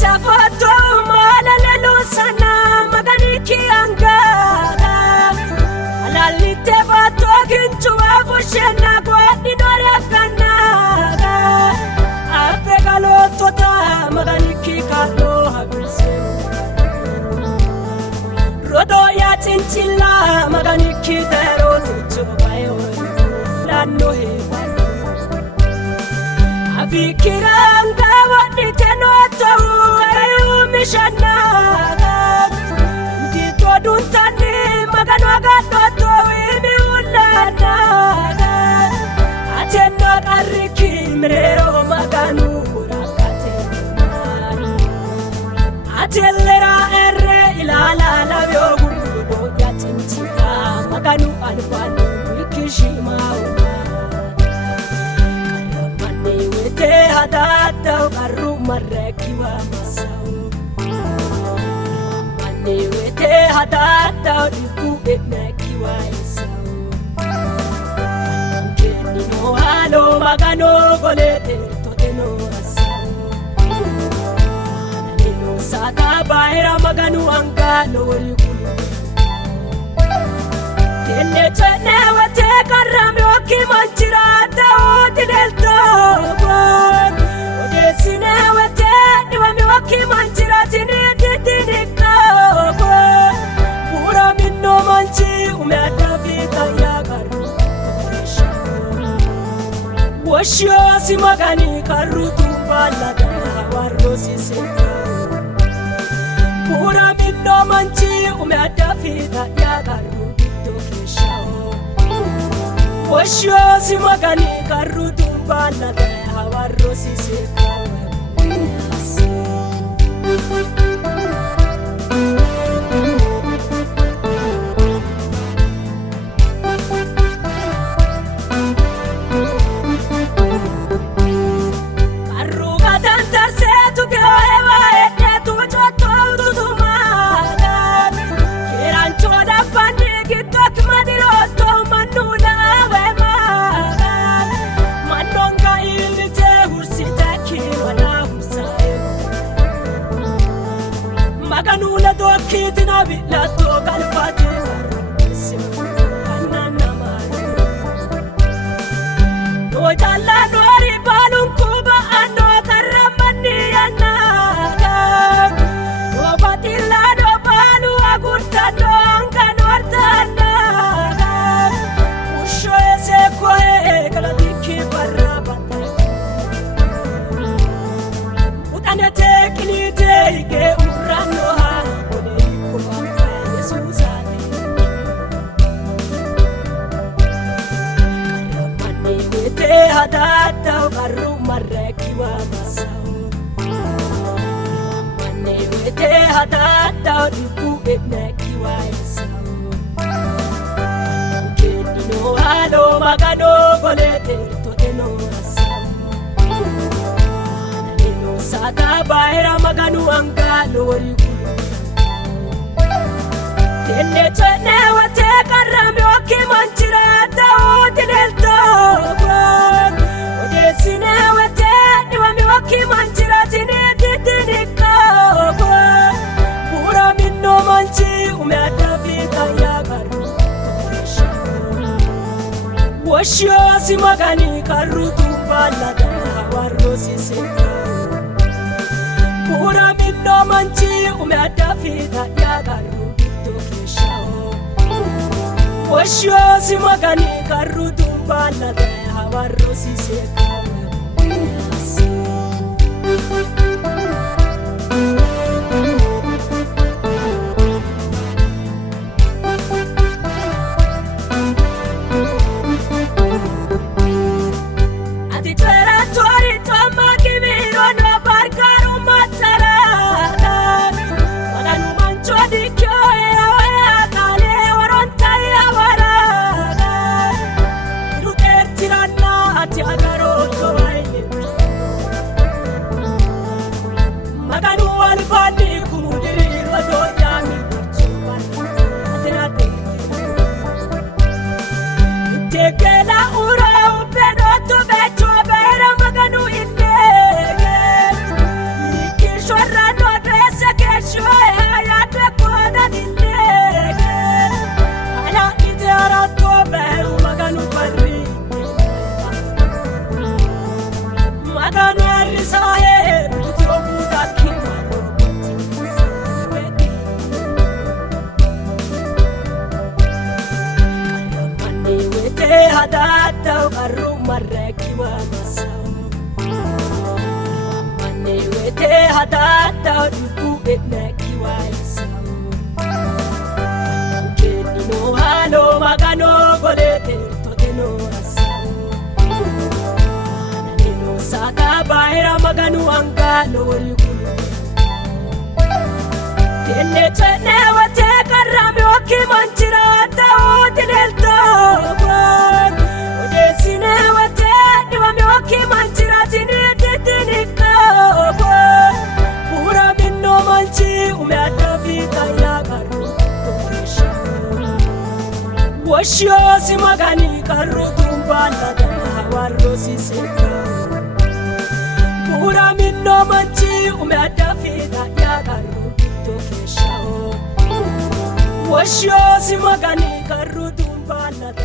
Safato malalalu sana maganiki angara alalite bato kinchu afushena kwani dore kanara afegalo tota maganiki kalo habise rodo ya tinchila maganiki dero tuchubayo lano he avikiranga wadi tenoto Mishana, Dito Duntani, Maganogato, Imi Ulana, Atendo Ariki, Mreo Maganu, Atelera Erre, Ilala, Lavio, Yatintika, Maganu Alpanu, Kishima, Mani with the Hadata, Aruma Rekiwa. Niwete hadata diku etnakiwa isao Keni no halo magano golete toteno asao Nino saka baira maganu angalo yukulu Tene chene wate karami wakimanchirata otilelto Odesine wate niwami wakimanchirati nitinika Pura minno manchi umeadavita ya garu Washio si magani karutu balada warosi seka Pura minno manchi umeadavita ya garu bitokeshao Washio si magani karutu balada warosi seka Maganula do kitina bila to kalpati anana mari do jalla do ri balun kuba ano karamani anaka do batilla do balu agutta do anganortana usho ese koe kala dikhi barabata utanete kilite ke urano Hadata garu marekiwa masao Mane wete hadata diku etnekiwa isao Keni no halo magano golete toteno asao Nino saka baira maganu angalo yukulu Tene chene wate karami wakimanchirata otilelto Odesine wate niwami wakimanchirati nitinika Pura minno manchi umeadavita ya garu Washio si magani karutu balada warosi seka Pura minno manchi umeadavita ya garu Washio si magani karutu balada warosi seka wete hadata qarru marraki wa masau mane wete hadata diku etnaki wa isau kenino halo magano golete toteno asau nino saka baira maganu angalo yukulu tenne tenne wate karami oki manchira taoti delto odesine wate diwami oki manchira tini titinika pura minno manchi umeata vita ya karu torisha washio simagani karu tumbala da warro siseka pura minno manchi umeata vita ya karu Washio simagani karu tumbala da